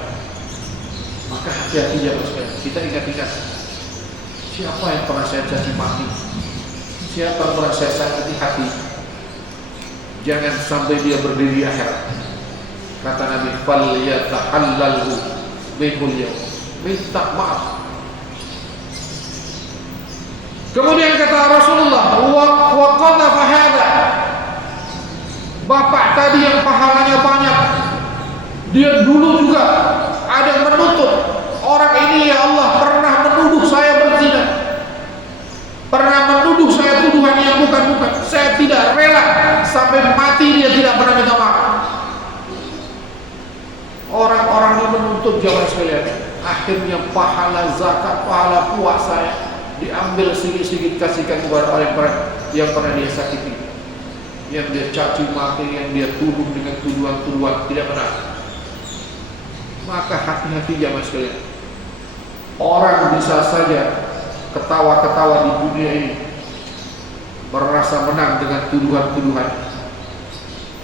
Maka hati-hati ya Mas, kita ingat-ingat, siapa yang pernah saya caci maki, siapa yang pernah saya sakiti hati, jangan sampai dia berdiri akhirat. Kata Nabi, falyatahallalhu minhul yawm, minta maaf. Kemudian kata Rasulullah, wa qadhafa hadha, bapak tadi yang pahalanya banyak, dia dulu juga ada yang menuntut, orang ini ya Allah pernah menuduh saya berzina, pernah menuduh saya tuduhan yang bukan-bukan, saya tidak rela sampai mati dia tidak pernah minta maaf. Orang-orang yang menuntut jamaah sekalian, akhirnya pahala zakat, pahala puasa diambil sedikit-sedikit kasihkan kepada orang yang pernah dia sakiti, yang dia caci maki, yang dia tuduh dengan tuduhan-tuduhan tidak benar. Maka hati-hati jamaah sekalian. Orang bisa saja ketawa-ketawa di dunia ini, merasa menang dengan tuduhan-tuduhan,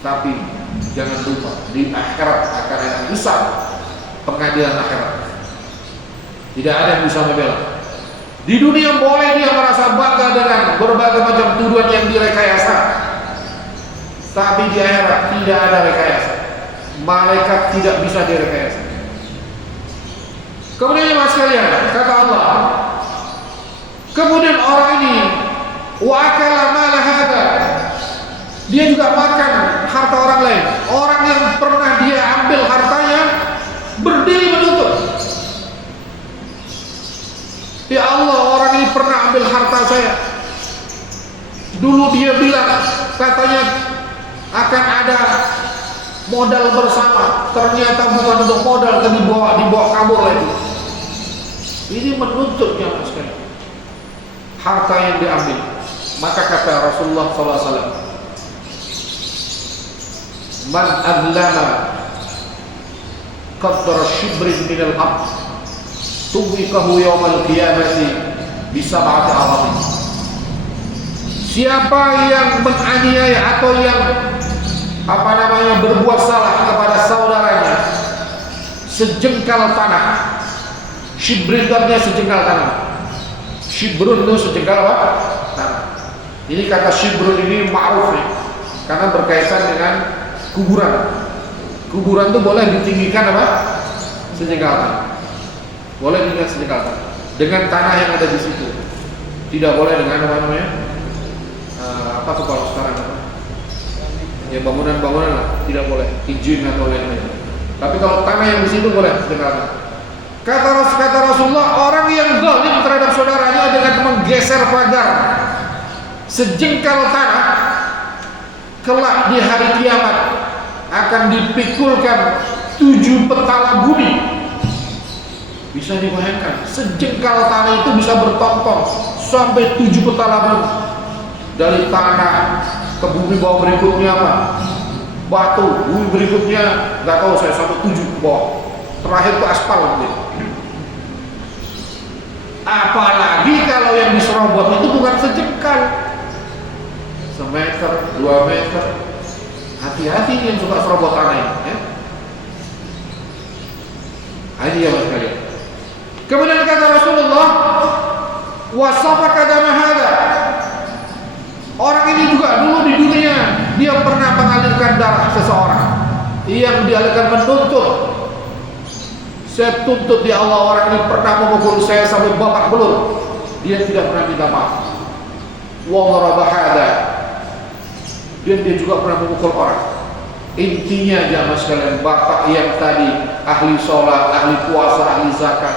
tapi jangan lupa di akhirat akan ada hisab, pengadilan akhirat. Tidak ada yang bisa membela. Di dunia boleh dia merasa bangga dengan berbagai macam tuduhan yang direkayasa, tapi di akhirat tidak ada rekayasa. Malaikat tidak bisa direkayasa. Kemudian mas sekalian, kata Allah, kemudian orang ini wa akala mala hada, dia juga makan harta orang lain. Orang yang pernah dia ambil hartanya berdiri menuntut, ya Allah, orang ini pernah ambil harta saya. Dulu dia bilang katanya akan ada modal bersama, ternyata bukan untuk modal, tapi dibawa kabur lagi. Ini menuntutnya mas sekalian, harta yang diambil. Maka kata Rasulullah SAW, man adlama qadra shibrin minal ard tuwikahu yawmal qiyamati bisab'ati aradin. Siapa yang menganiaya atau yang berbuat salah kepada saudaranya sejengkal tanah, shibrin artinya sejengkal tanah, shibrun itu sejengkal apa? Tanah. Ini kata shibrun ini ma'ruf nih, karena berkaitan dengan kuburan. Kuburan itu boleh ditinggikan apa? Sejengkal tanah. Boleh ditinggikan sejengkal tanah dengan tanah yang ada di situ. Tidak boleh dengan apa tuh kalau sekarang apa? Ya bangunan-bangunan lah, tidak boleh izin atau lain-lain. Tapi kalau tanah yang di situ boleh sejengkal tanah. Kata Rasulullah, orang yang zalim terhadap saudaranya dengan menggeser pagar sejengkal tanah, kelak di hari kiamat akan dipikulkan 7 petala bumi. Bisa dibayangkan, sejengkal tanah itu bisa bertonton sampai 7 petala bumi. Dari tanah ke bumi bawah berikutnya apa? Batu, bumi berikutnya nggak tahu saya, sampai 7 ke bawah. Terakhir ke aspal gitu. Apalagi kalau yang diserobot itu bukan sejengkal, semeter, 2 meter. Hati-hati yang suka serobot tanah ini, ya. Ini ya mas kalian. Kemudian kata Rasulullah, wasafaka dama hada. Orang ini juga dulu di dunia dia pernah mengalirkan darah seseorang yang dialirkan menuntut. Saya tuntut di Allah, orang ini pernah memukul saya sampai babak belur. Dia tidak pernah minta maaf. Wa daraba hada. Dan dia juga pernah memukul orang. Intinya jamaah sekalian, bapak yang tadi ahli sholat, ahli puasa, ahli zakat,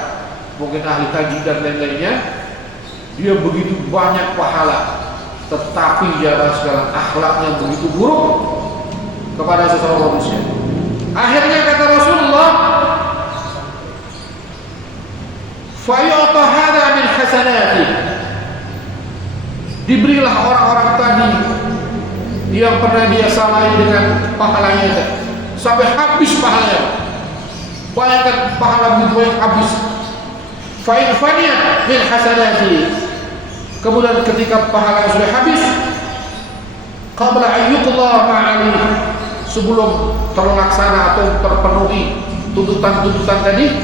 mungkin ahli haji dan lain-lainnya, dia begitu banyak pahala, tetapi jamaah sekalian akhlaknya begitu buruk kepada seseorang manusia. Akhirnya kata Rasulullah, fayu'ta hada min hasanati. Diberilah orang-orang tadi yang pernah dia salahi dengan pahalanya sampai habis pahalanya. Bayangkan pahala begitu habis. Fa'in faniya min hasanati. Kemudian ketika pahala sudah habis, qabla ayyuqda ma'ali, sebelum terlaksana atau terpenuhi tuntutan-tuntutan tadi,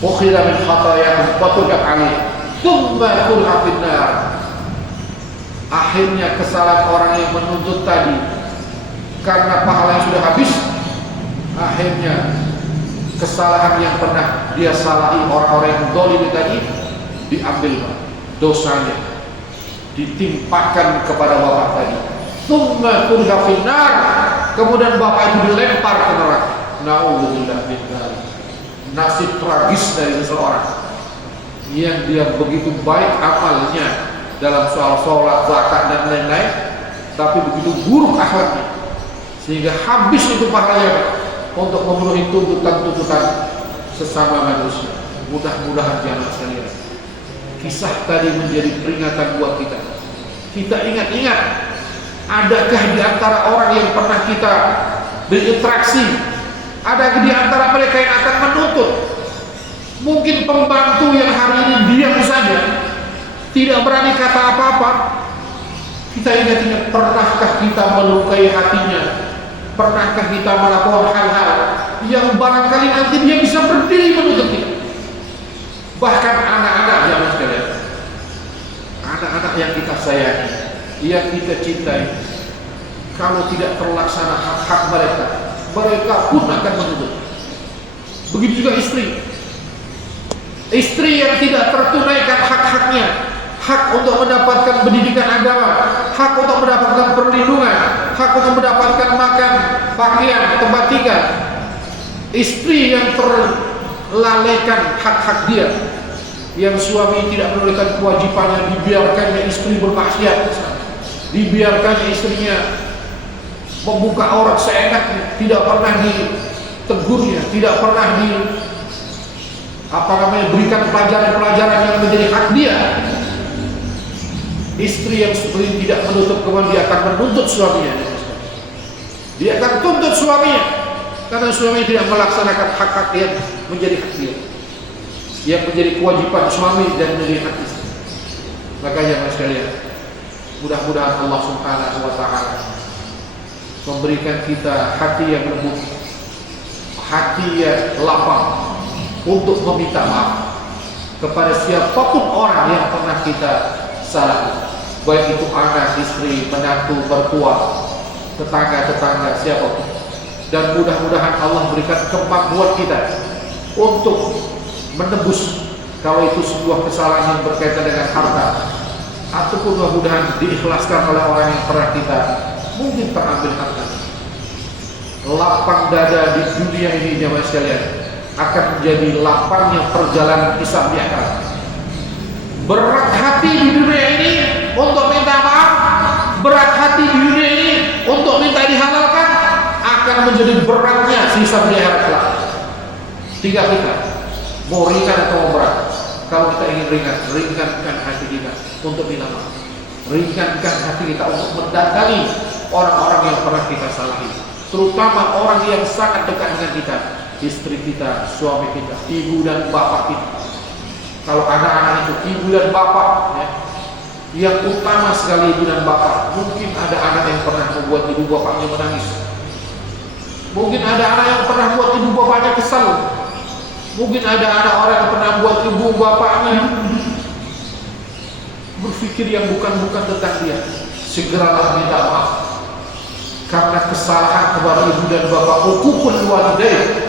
ukhira min khatayahum wa tudab alaih thumma kulha finnar. Akhirnya kesalahan orang yang menuntut tadi, karena pahala yang sudah habis, akhirnya kesalahan yang pernah dia salahi orang-orang yang zalim tadi diambil dosanya, ditimpakan kepada bapak tadi. Tsumma kulha finnar. Kemudian bapak itu dilempar ke neraka. Na'udzubillah min dzalik. Nasib tragis dari seseorang yang dia begitu baik amalnya dalam soal sholat, zakat dan lain-lain, tapi begitu buruk akhlaknya sehingga habis itu pahalanya untuk memenuhi tuntutan-tuntutan sesama manusia. Mudah-mudahan jamaah sekalian, kisah tadi menjadi peringatan buat kita. Kita ingat-ingat, adakah di antara orang yang pernah kita berinteraksi, ada di antara mereka yang akan menuntut? Mungkin pembantu yang hari ini diam saja, tidak berani kata apa-apa. Kita ingat-ingat, pernahkah kita melukai hatinya? Pernahkah kita melakukan hal-hal yang barangkali nanti dia bisa berdiri menuntut kita? Bahkan anak-anak jamaah sekalian, anak-anak yang kita sayangi, yang kita cintai, kalau tidak terlaksana hak-hak mereka, mereka pun akan menuntut. Begitu juga istri yang tidak tertunaikan hak-haknya, hak untuk mendapatkan pendidikan agama, hak untuk mendapatkan perlindungan, hak untuk mendapatkan makan, pakaian, tempat tinggal. Istri yang terlalaikan hak-hak dia, yang suami tidak menunaikan kewajibannya, dibiarkannya istri bermaksiat, dibiarkannya istrinya membuka aurat seenaknya, tidak pernah ditegurnya, tidak pernah berikan pelajaran-pelajaran yang menjadi hak dia. Istri yang seperti ini tidak menutup kemampuan, dia akan menuntut suaminya. Dia akan tuntut suaminya karena suami tidak melaksanakan hak-hak yang menjadi hak dia, yang menjadi kewajiban suami dan menjadi hak istri. Makanya mas sekalian, mudah-mudahan Allah Subhanahu wa taala memberikan kita hati yang lembut, hati yang lapang untuk meminta maaf kepada siapapun orang yang pernah kita salah, baik itu anak, istri, menantu, mertua, tetangga-tetangga, siapapun. Dan mudah-mudahan Allah berikan kemampuan kita untuk menebus kalau itu sebuah kesalahan yang berkaitan dengan harta, ataupun mudah-mudahan diikhlaskan oleh orang yang pernah kita mungkin terambil harta. Lapang dada di dunia ini jamaah sekalian akan menjadi lapangnya perjalanan hisab di akhirat. Berat hati di dunia ini untuk minta maaf, berat hati di dunia ini untuk minta dihalalkan, akan menjadi beratnya sisa di akhirat kelak. Tinggal kita mau ringan atau mau berat. Kalau kita ingin ringan, ringankan hati kita untuk minta maaf. Ringankan hati kita untuk mendatangi orang-orang yang pernah kita salahi, terutama orang yang sangat dekat dengan kita, istri kita, suami kita, ibu dan bapak kita. Kalau anak-anak itu ibu dan bapak, ya, yang utama sekali ibu dan bapak. Mungkin ada anak yang pernah membuat ibu bapaknya menangis. Mungkin ada anak yang pernah buat ibu bapaknya kesal. Mungkin ada anak orang yang pernah buat ibu bapaknya berpikir yang bukan-bukan tentang dia. Segeralah minta maaf, karena kesalahan kepada ibu dan bapak, hukukul walidain,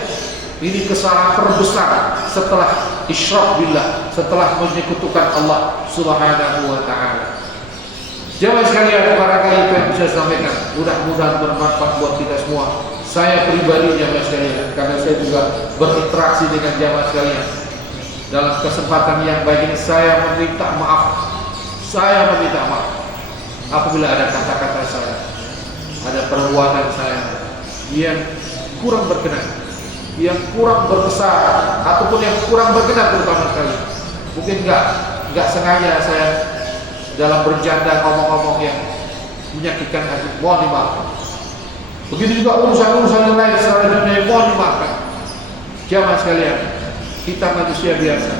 ini kesalahan terbesar setelah isyrak billah, setelah menyekutukan Allah Subhanahu wa ta'ala. Jamaah sekalian, barangkali itu yang bisa sampaikan, mudah-mudahan bermanfaat buat kita semua. Saya pribadi jamaah sekalian, karena saya juga berinteraksi dengan jamaah sekalian. Dalam kesempatan yang baik ini saya meminta maaf. Saya meminta maaf apabila ada kata-kata saya, ada perbuatan saya yang kurang berkenan, yang kurang berkesan, ataupun yang kurang berkenan terutama sekali. Mungkin enggak sengaja saya dalam bercanda ngomong-ngomong yang menyakitkan hati, mohon dimaafkan. Begitu juga urusan-urusan yang lain secara dunia, mohon dimaafkan. Jamaah sekalian, kita manusia biasa,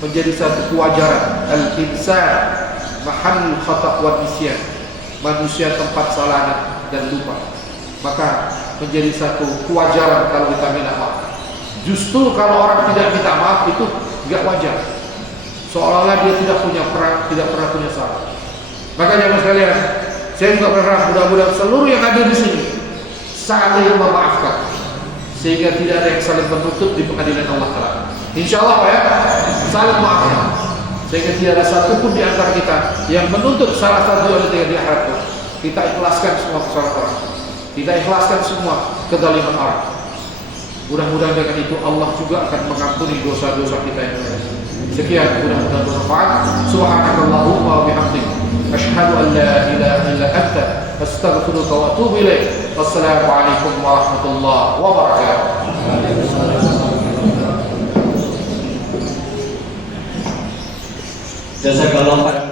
menjadi satu kewajaran. Al-insan mahal khata' wa nisyan, manusia tempat salah dan lupa. Maka menjadi satu kewajaran kalau kita minta maaf. Justru kalau orang tidak minta maaf itu enggak wajar, seolah-olah dia tidak punya peran, tidak pernah punya salah. Maka jamaah sekalian, saya juga berharap mudah-mudahan seluruh yang ada di sini saling memaafkan, sehingga tidak ada yang saling menuntut di pengadilan Allah Ta'ala. InsyaAllah Pak ya, saling maafkan, sehingga tidak ada satupun di antara kita yang menuntut salah satu dari di akhirat. Kita ikhlaskan semua kesalahan orang, kita ikhlaskan semua kezaliman orang. Mudah-mudahan dengan itu Allah juga akan mengampuni dosa-dosa kita yang lain. Sekian, mudah-mudahan bermanfaat. Subhanakallahumma wa bihamdika, asyhadu an la ilaha illa anta, astaghfiruka wa atubu ilaik. Wassalamualaikum warahmatullahi wabarakatuh. Jazakallah khairan.